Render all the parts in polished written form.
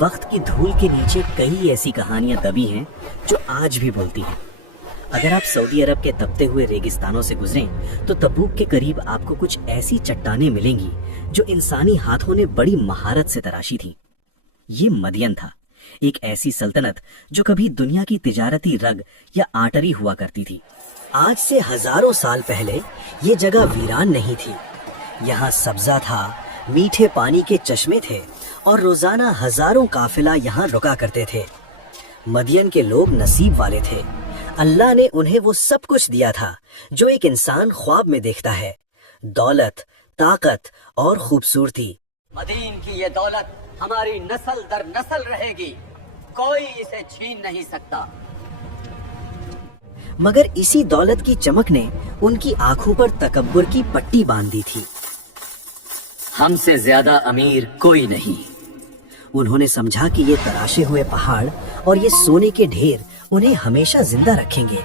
وقت کی دھول کے نیچے کئی ایسی کہانیاں دبی ہیں جو آج بھی بولتی ہیں۔ اگر آپ سعودی عرب کے تپتے ہوئے ریگستانوں سے گزریں تو تبوک کے قریب آپ کو کچھ ایسی چٹانیں ملیں گی جو انسانی ہاتھوں نے بڑی مہارت سے تراشی تھیں۔ یہ مدین تھا، ایک ایسی سلطنت جو کبھی دنیا کی تجارتی رگ یا آرٹری ہوا کرتی تھی۔ آج سے ہزاروں سال پہلے یہ جگہ ویران نہیں تھی۔ یہاں سبزہ تھا، میٹھے پانی کے چشمے تھے اور روزانہ ہزاروں قافلہ یہاں رکا کرتے تھے۔ مدین کے لوگ نصیب والے تھے، اللہ نے انہیں وہ سب کچھ دیا تھا جو ایک انسان خواب میں دیکھتا ہے، دولت، طاقت اور خوبصورتی۔ مدین کی یہ دولت ہماری نسل در نسل رہے گی، کوئی اسے چھین نہیں سکتا۔ مگر اسی دولت کی چمک نے ان کی آنکھوں پر تکبر کی پٹی باندھ دی تھی۔ ہم سے زیادہ امیر کوئی نہیں۔ انہوں نے سمجھا کہ یہ تراشے ہوئے پہاڑ اور یہ سونے کے ڈھیر انہیں ہمیشہ زندہ رکھیں گے۔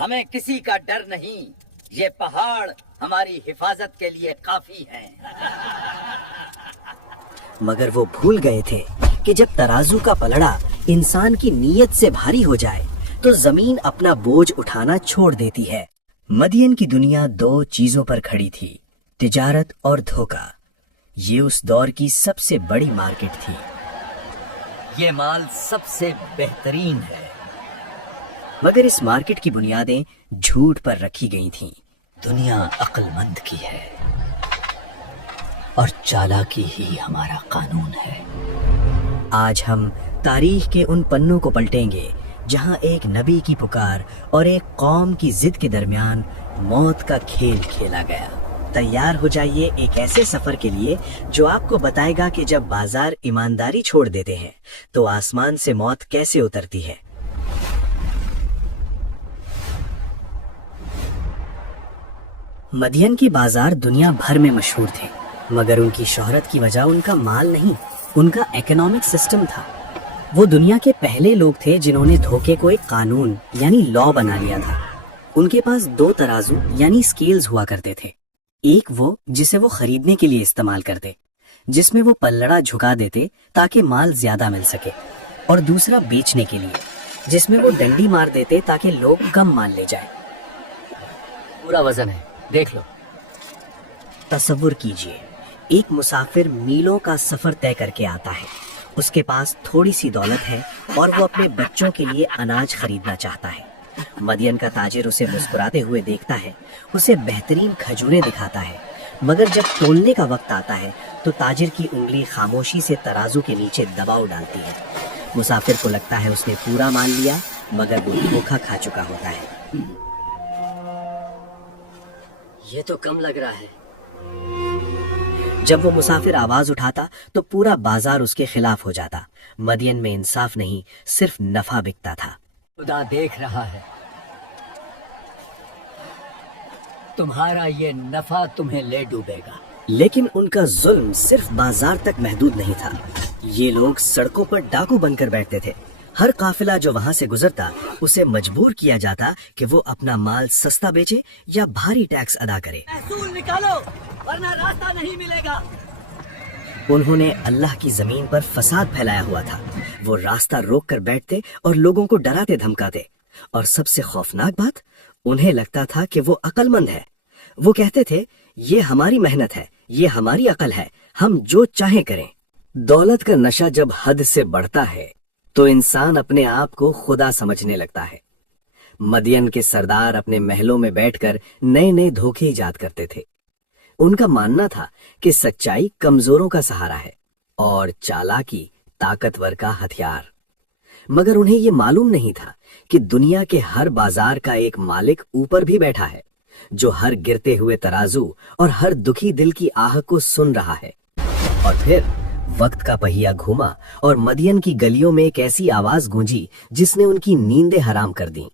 ہمیں کسی کا ڈر نہیں، یہ پہاڑ ہماری حفاظت کے لیے کافی ہے۔ مگر وہ بھول گئے تھے کہ جب ترازو کا پلڑا انسان کی نیت سے بھاری ہو جائے تو زمین اپنا بوجھ اٹھانا چھوڑ دیتی ہے۔ مدین کی دنیا دو چیزوں پر کھڑی تھی، تجارت اور دھوکہ۔ یہ اس دور کی سب سے بڑی مارکیٹ تھی۔ یہ مال سب سے بہترین ہے، مگر اس مارکیٹ کی بنیادیں جھوٹ پر رکھی گئی تھیں۔ دنیا عقل مند کی ہے اور چالاکی ہی ہمارا قانون ہے۔ آج ہم تاریخ کے ان پنوں کو پلٹیں گے جہاں ایک نبی کی پکار اور ایک قوم کی ضد کے درمیان موت کا کھیل کھیلا گیا۔ تیار ہو جائیے ایک ایسے سفر کے لیے جو آپ کو بتائے گا کہ جب بازار ایمانداری چھوڑ دیتے ہیں تو آسمان سے موت کیسے اترتی ہے۔ مدین کے بازار دنیا بھر میں مشہور تھے، مگر ان کی شہرت کی وجہ ان کا مال نہیں، ان کا اکنامک سسٹم تھا۔ وہ دنیا کے پہلے لوگ تھے جنہوں نے دھوکے کو ایک قانون یعنی لا بنا لیا تھا۔ ان کے پاس دو ترازو یعنی سکیلز ہوا کرتے تھے، ایک وہ جسے وہ خریدنے کے لیے استعمال کرتے، جس میں وہ پلڑا جھکا دیتے تاکہ مال زیادہ مل سکے، اور دوسرا بیچنے کے لیے جس میں وہ ڈنڈی مار دیتے تاکہ لوگ کم مال لے جائیں۔ پورا وزن ہے، دیکھ لو۔ تصور کیجئے ایک مسافر میلوں کا سفر طے کر کے آتا ہے، اس کے پاس تھوڑی سی دولت ہے اور وہ اپنے بچوں کے لیے اناج خریدنا چاہتا ہے۔ مدین کا تاجر اسے مسکراتے ہوئے دیکھتا ہے، اسے بہترین کھجوریں دکھاتا ہے، مگر جب تولنے کا وقت آتا ہے تو تاجر کی انگلی خاموشی سے ترازو کے نیچے دباؤ ڈالتی ہے۔ مسافر کو لگتا ہے اس نے پورا مان لیا، مگر وہ دھوکا کھا چکا ہوتا ہے۔ یہ تو کم لگ رہا ہے۔ جب وہ مسافر آواز اٹھاتا تو پورا بازار اس کے خلاف ہو جاتا۔ مدین میں انصاف نہیں، صرف نفع بکتا تھا۔ خدا دیکھ رہا ہے، تمہارا یہ نفع تمہیں لے ڈوبے گا۔ لیکن ان کا ظلم صرف بازار تک محدود نہیں تھا۔ یہ لوگ سڑکوں پر ڈاکو بن کر بیٹھتے تھے۔ ہر قافلہ جو وہاں سے گزرتا اسے مجبور کیا جاتا کہ وہ اپنا مال سستا بیچے یا بھاری ٹیکس ادا کرے۔ محصول نکالو ورنہ راستہ نہیں ملے گا۔ انہوں نے اللہ کی زمین پر فساد پھیلایا ہوا تھا۔ وہ راستہ روک کر بیٹھتے اور لوگوں کو ڈراتے دھمکاتے، اور سب سے خوفناک بات، انہیں لگتا تھا کہ وہ عقل مند ہے۔ وہ کہتے تھے یہ ہماری محنت ہے، یہ ہماری عقل ہے، ہم جو چاہیں کریں۔ دولت کا نشہ جب حد سے بڑھتا ہے تو انسان اپنے آپ کو خدا سمجھنے لگتا ہے۔ مدین کے سردار اپنے محلوں میں بیٹھ کر نئے نئے دھوکے ایجاد کرتے تھے۔ ان کا ماننا تھا کہ سچائی کمزوروں کا سہارا ہے اور چالاکی طاقتور کا ہتھیار۔ مگر انہیں یہ معلوم نہیں تھا کہ دنیا کے ہر بازار کا ایک مالک اوپر بھی بیٹھا ہے، جو ہر گرتے ہوئے ترازو اور ہر دکھی دل کی آہ کو سن رہا ہے۔ اور پھر وقت کا پہیہ گھوما اور مدین کی گلیوں میں ایک ایسی آواز گونجی جس نے ان کی نیندیں حرام کر دیں۔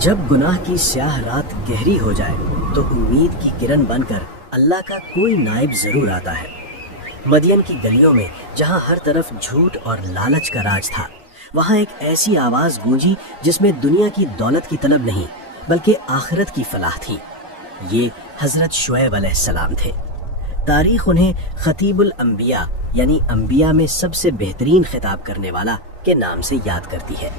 جب گناہ کی سیاہ رات گہری ہو جائے تو امید کی کرن بن کر اللہ کا کوئی نائب ضرور آتا ہے۔ مدین کی گلیوں میں جہاں ہر طرف جھوٹ اور لالچ کا راج تھا، وہاں ایک ایسی آواز گونجی جس میں دنیا کی دولت کی طلب نہیں بلکہ آخرت کی فلاح تھی۔ یہ حضرت شعیب علیہ السلام تھے۔ तारीख उन्हें खतीबुल अंबिया यानी अंबिया में सबसे बेहतरीन खिताब करने वाला के नाम से याद करती है।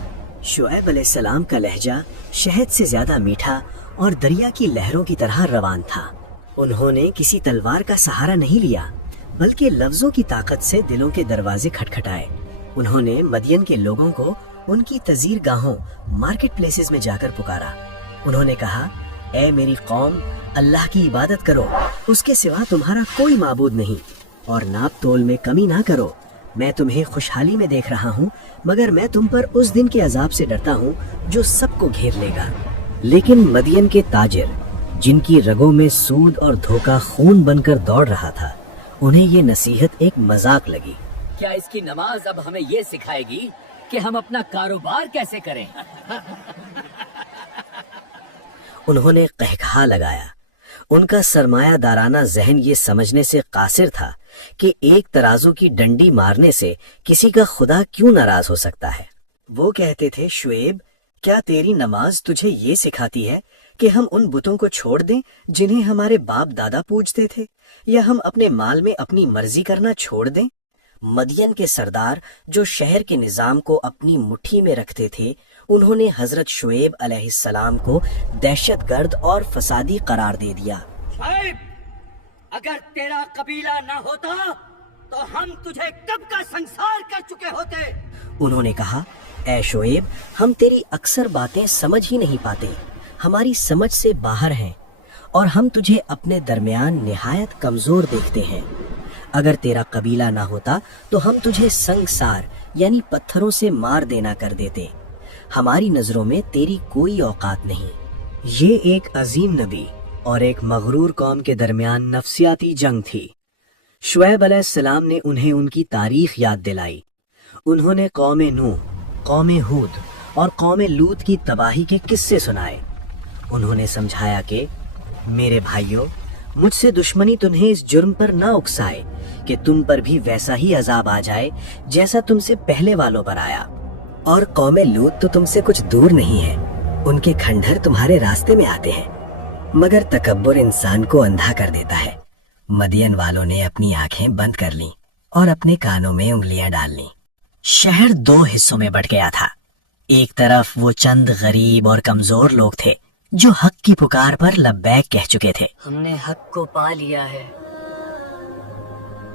शुएब अलैहिस्सलाम का लहजा शहद से ज्यादा मीठा और दरिया की लहरों की तरह रवान था। उन्होंने किसी तलवार का सहारा नहीं लिया, बल्कि लफ्जों की ताकत से दिलों के दरवाजे खटखटाए। उन्होंने मदियन के लोगों को उनकी तजीर गाहों मार्केट प्लेसेस में जाकर पुकारा। उन्होंने कहा, ऐ मेरी कौम, अल्लाह की इबादत करो, उसके सिवा तुम्हारा कोई माबूद नहीं, और नाप तोल में कमी ना करो। मैं तुम्हें खुशहाली में देख रहा हूँ, मगर मैं तुम पर उस दिन के अजाब से डरता हूँ जो सबको घेर लेगा। लेकिन मदियन के ताजिर, जिनकी रगों में सूद और धोखा खून बनकर दौड़ रहा था, उन्हें ये नसीहत एक मजाक लगी। क्या इसकी नमाज अब हमें ये सिखाएगी कि हम अपना कारोबार कैसे करें? उन्होंने कहकहा लगाया। उनका सरमायादाराना जहन ये समझने से कासिर था कि एक तराजू की डंडी मारने से किसी का खुदा क्यों नाराज हो सकता है। वो कहते थे, शुएब, क्या तेरी नमाज तुझे ये सिखाती है कि हम उन बुतों को छोड़ दें जिन्हें हमारे बाप दादा पूजते थे, या हम अपने माल में अपनी मर्जी करना छोड़ दें? मदियन के सरदार, जो शहर के निजाम को अपनी मुट्ठी में रखते थे, उन्होंने हजरत शुएब अलैहिस्सलाम को दहशतगर्द और फसादी करार दे दिया। शुएब, अगर तेरा कबीला न होता तो हम तुझे कब का संसार कर चुके होते। उन्होंने कहा, ऐ शुएब, हम तेरी अक्सर बातें समझ ही नहीं पाते, हमारी समझ से बाहर हैं, और हम तुझे अपने दरमियान निहायत कमजोर देखते हैं। अगर तेरा कबीला ना होता तो हम तुझे संगसार यानी पत्थरों से मार देना कर देते। हमारी नजरों में तेरी कोई औकात नहीं। ये एक अजीम नबी और एक मगरूर कौम के दरमियान नफसियाती जंग थी। शुएब अलैहिस्सलाम ने उन्हें उनकी तारीख याद दिलाई। उन्होंने कौम नूह, कौम हूद और कौम लूत की तबाही के किस्से सुनाए। उन्होंने समझाया कि मेरे भाइयों, मुझसे दुश्मनी तुम्हें इस जुर्म पर ना उकसाए कि तुम पर भी वैसा ही अजाब आ जाए जैसा तुमसे पहले वालों पर आया। और कौम लूत तो तुमसे कुछ दूर नहीं है, उनके खंडहर तुम्हारे रास्ते में आते हैं, मगर तकब्बुर इंसान को अंधा कर देता है। मदियन वालों ने अपनी आंखें बंद कर लीं और अपने कानों में उंगलियां डाल लीं। शहर दो हिस्सों में बंट गया था। एक तरफ वो चंद गरीब और कमजोर लोग थे जो हक की पुकार पर लब्बैक कह चुके थे। हमने हक को पा लिया है,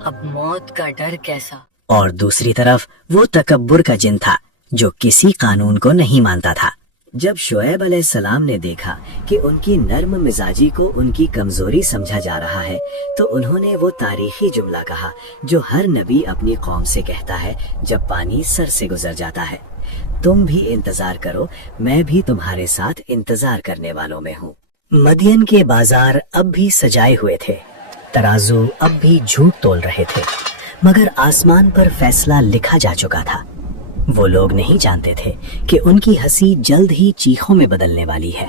अब मौत का डर कैसा। और दूसरी तरफ वो तकब्बुर का जिन था जो किसी कानून को नहीं मानता था। जब शुएब अलैहिस्सलाम ने देखा कि उनकी नर्म मिजाजी को उनकी कमजोरी समझा जा रहा है, तो उन्होंने वो तारीखी जुमला कहा जो हर नबी अपनी कौम से कहता है जब पानी सर से गुजर जाता है, तुम भी इंतजार करो, मैं भी तुम्हारे साथ इंतजार करने वालों में हूँ। मदियन के बाजार अब भी सजाए हुए थे, तराजू अब भी झूठ तोल रहे थे, मगर आसमान पर फैसला लिखा जा चुका था। वो लोग नहीं जानते थे कि उनकी हंसी जल्द ही चीखों में बदलने वाली है।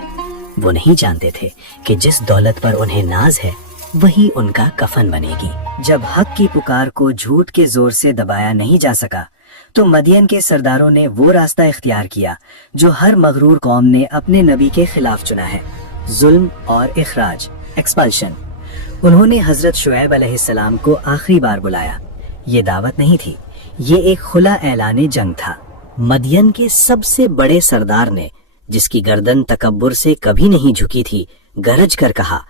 वो नहीं जानते थे कि जिस दौलत पर उन्हें नाज है वही उनका कफन बनेगी। जब हक की पुकार को झूठ के जोर से दबाया नहीं जा सका, तो मदियन के सरदारों ने वो रास्ता इख्तियार किया जो हर मगरूर कौम ने अपने नबी के खिलाफ चुना है, जुल्म और इखराज, एक्सपल्शन। उन्होंने हजरत शुएब अलैहिस्सलाम को आखिरी बार बुलाया। ये दावत नहीं थी, ये एक खुला ऐलान जंग था। मदियन के सबसे बड़े सरदार ने, जिसकी गर्दन तकब्बुर से कभी नहीं झुकी थी, गरज कर कहा,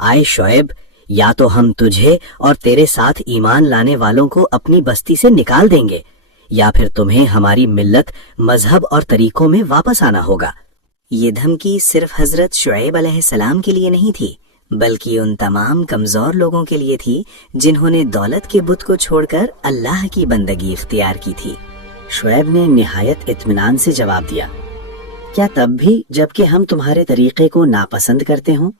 आए शुएब, या तो हम तुझे और तेरे साथ ईमान लाने वालों को अपनी बस्ती से निकाल देंगे, या फिर तुम्हें हमारी मिल्लत, मजहब और तरीकों में वापस आना होगा। ये धमकी सिर्फ हजरत शुएब अलैहिस्सलाम के लिए नहीं थी, बल्कि उन तमाम कमजोर लोगों के लिए थी जिन्होंने दौलत के बुत को छोड़कर अल्लाह की बंदगी इख्तियार की थी। शुएब ने निहायत इत्मीनान से जवाब दिया, क्या तब भी जबकि हम तुम्हारे तरीके को नापसंद करते हों?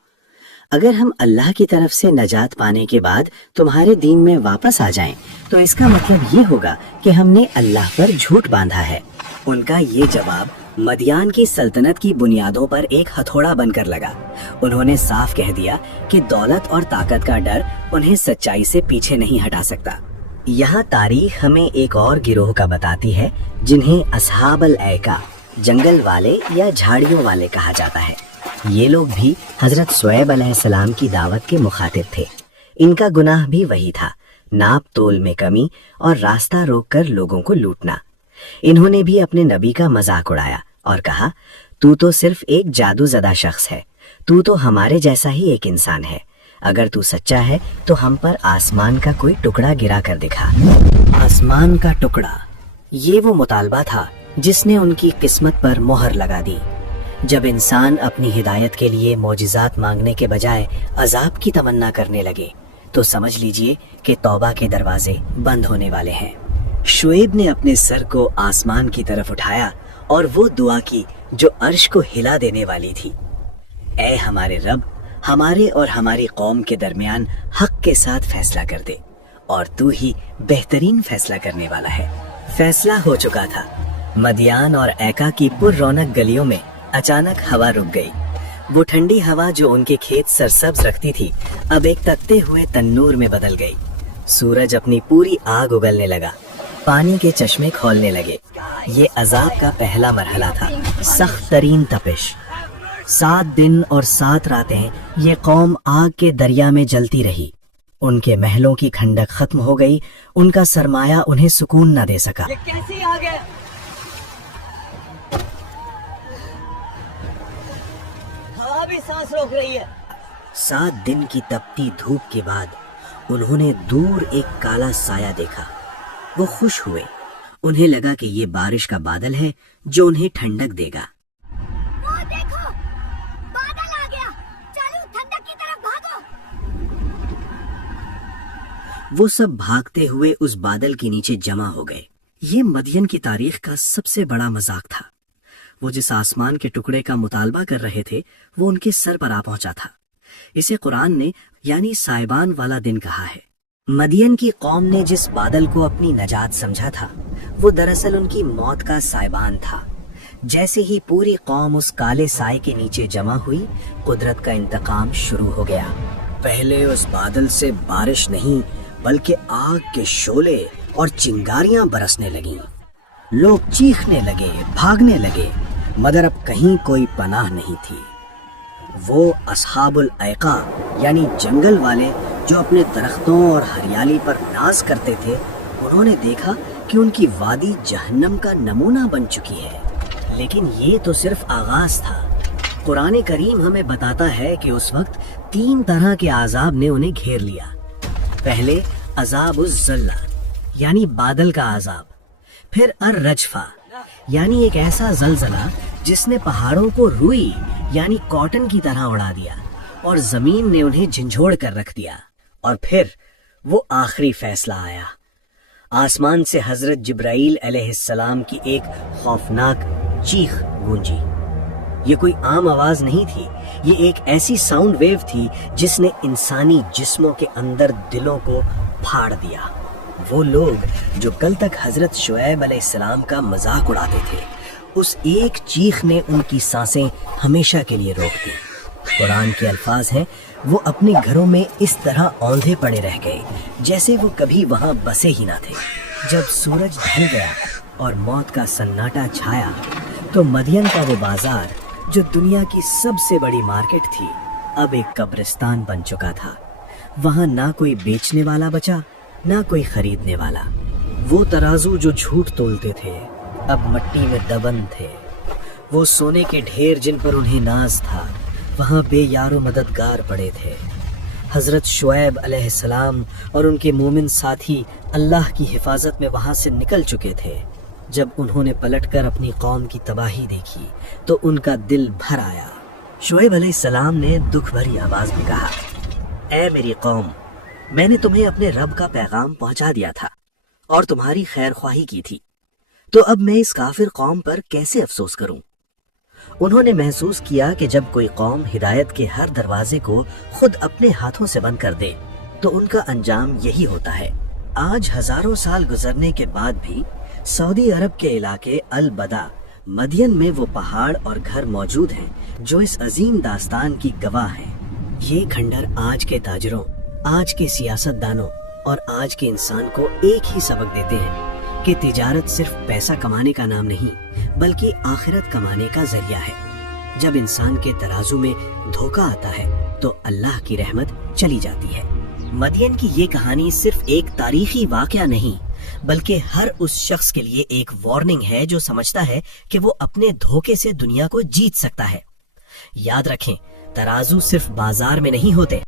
अगर हम अल्लाह की तरफ से नजात पाने के बाद तुम्हारे दीन में वापस आ जाएं, तो इसका मतलब ये होगा कि हमने अल्लाह पर झूठ बांधा है। उनका ये जवाब मदियान की सल्तनत की बुनियादों पर एक हथौड़ा बनकर लगा। उन्होंने साफ कह दिया कि दौलत और ताकत का डर उन्हें सच्चाई से पीछे नहीं हटा सकता। यहाँ तारीख हमें एक और गिरोह का बताती है जिन्हें अस्हाबल ऐका, जंगल वाले या झाड़ियों वाले कहा जाता है। ये लोग भी हजरत शुएब अलैहिस्सलाम की दावत के मुखातिब थे, इनका गुनाह भी वही था, नाप तोल में कमी और रास्ता रोककर लोगों को लूटना। इन्होंने भी अपने नबी का मजाक उड़ाया और कहा, तू तो सिर्फ एक जादूज़दा शख्स है, तू तो हमारे जैसा ही एक इंसान है। अगर तू सच्चा है तो हम पर आसमान का कोई टुकड़ा गिरा कर दिखा। आसमान का टुकड़ा, ये वो मुतालबा था जिसने उनकी किस्मत पर मोहर लगा दी। जब इंसान अपनी हिदायत के लिए मौजिज़ात मांगने के बजाय अजाब की तमन्ना करने लगे तो समझ लीजिए कि तौबा के दरवाजे बंद होने वाले हैं। शुएब ने अपने सर को आसमान की तरफ उठाया और वो दुआ की जो अर्श को हिला देने वाली थी। ऐ हमारे रब, हमारे और हमारी कौम के दरमियान हक के साथ फैसला कर दे, और तू ही बेहतरीन फैसला करने वाला है। फैसला हो चुका था। मदियान और ऐका की पुर रौनक गलियों में अचानक हवा रुक गई। वो ठंडी हवा जो उनके खेत सरसब्ज रखती थी अब एक तपते हुए तन्नूर में बदल गई। सूरज अपनी पूरी आग उगलने लगा, पानी के चश्मे खोलने लगे। ये अजाब का पहला मरहला था, सख्त तरीन तपिश। 7 दिन और 7 रातें ये कौम आग के दरिया में जलती रही। उनके महलों की खंडक खत्म हो गई, उनका सरमाया उन्हें सुकून न दे सका। ये कैसी आग है? हवा भी सांस रोक रही है। 7 दिन की तपती धूप के बाद उन्होंने दूर एक काला साया देखा। वो खुश हुए, उन्हें लगा कि ये बारिश का बादल है जो उन्हें ठंडक देगा। वो देखो, बादल आ गया, चलो ठंडक की तरफ भागो। वो सब भागते हुए उस बादल के नीचे जमा हो गए। ये मदियन की तारीख का सबसे बड़ा मजाक था। वो जिस आसमान के टुकड़े का मुतालबा कर रहे थे वो उनके सर पर आ पहुंचा था। इसे कुरान ने यानी साइबान वाला दिन कहा है। मदियन की कौम ने जिस बादल को अपनी नजात समझा था वो दरअसल उनकी मौत का साइबान था। जैसे ही पूरी कौम उस काले साए के नीचे जमा हुई, कुदरत का इंतकाम शुरू हो गया। पहले उस बादल से बारिश नहीं बल्कि आग के शोले और चिंगारियां बरसने लगीं। लोग चीखने लगे, भागने लगे, मगर अब कहीं कोई पनाह नहीं थी। वो असहाबुल ऐका यानी जंगल वाले जो अपने दरख्तों और हरियाली पर नाज करते थे, उन्होंने देखा कि उनकी वादी जहन्नम का नमूना बन चुकी है। लेकिन ये तो सिर्फ आगाज था। कुरान करीम हमें बताता है कि उस वक्त 3 तरह के आजाब ने उन्हें घेर लिया। पहले अजाबुज़्ज़ल्ला यानी बादल का आजाब, फिर अर्रजफा यानी एक ऐसा जलजला जिसने पहाड़ों को रुई यानी कॉटन की तरह उड़ा दिया और जमीन ने उन्हें झंझोड़ कर रख दिया। और फिर वो आखिरी फैसला आया। आसमान से हजरत जिब्राइल अलैहिस्सलाम की एक खौफनाक चीख गूंजी। ये कोई आम आवाज नहीं थी, ये एक ऐसी साउंड वेव थी जिसने इंसानी जिस्मों के अंदर दिलों को फाड़ दिया। वो लोग जो कल तक हजरत शुएब अलैहिस्सलाम का मजाक उड़ाते थे, उस एक चीख ने उनकी सांसें हमेशा के लिए रोक दी। कुरान के अल्फाज हैं, वो अपने घरों में इस तरह औंधे पड़े रह गए जैसे वो कभी वहां बसे ही ना थे। जब सूरज ढल गया और मौत का सन्नाटा छाया तो मदियन का वो बाजार जो दुनिया की सबसे बड़ी मार्केट थी अब एक कब्रिस्तान बन चुका था। वहां ना कोई बेचने वाला बचा, ना कोई खरीदने वाला। वो तराजू जो झूठ तोलते थे अब मट्टी में दबन थे। वो सोने के ढेर जिन पर उन्हें नाज था वहां बेयारो मददगार पड़े थे। हजरत शुएब अलैहिस्सलाम और उनके मोमिन साथी अल्लाह की हिफाजत में वहां से निकल चुके थे। जब उन्होंने पलटकर अपनी कौम की तबाही देखी तो उनका दिल भर आया। शुएब अलैहिस्सलाम ने दुख भरी आवाज में कहा, ऐ मेरी कौम, मैंने तुम्हें अपने रब का पैगाम पहुंचा दिया था और तुम्हारी खैर ख्वाही की थी, तो अब मैं इस काफिर कौम पर कैसे अफसोस करूं। उन्होंने महसूस किया कि जब कोई कौम हिदायत के हर दरवाजे को खुद अपने हाथों से बंद कर दे तो उनका अंजाम यही होता है। आज हजारों साल गुजरने के बाद भी सऊदी अरब के इलाके अल बदा मदियन में वो पहाड़ और घर मौजूद हैं जो इस अजीम दास्तान की गवाह हैं। ये खंडर आज के ताजरों, आज के सियासतदानों और आज के इंसान को एक ही सबक देते हैं कि तिजारत सिर्फ पैसा कमाने का नाम नहीं बल्कि आखिरत कमाने का जरिया है। जब इंसान के तराजू में धोखा आता है तो अल्लाह की रहमत चली जाती है। مدین کی یہ کہانی صرف ایک تاریخی واقعہ نہیں بلکہ ہر اس شخص کے لیے ایک وارننگ ہے جو سمجھتا ہے کہ وہ اپنے دھوکے سے دنیا کو جیت سکتا ہے۔ یاد رکھیں، ترازو صرف بازار میں نہیں ہوتے،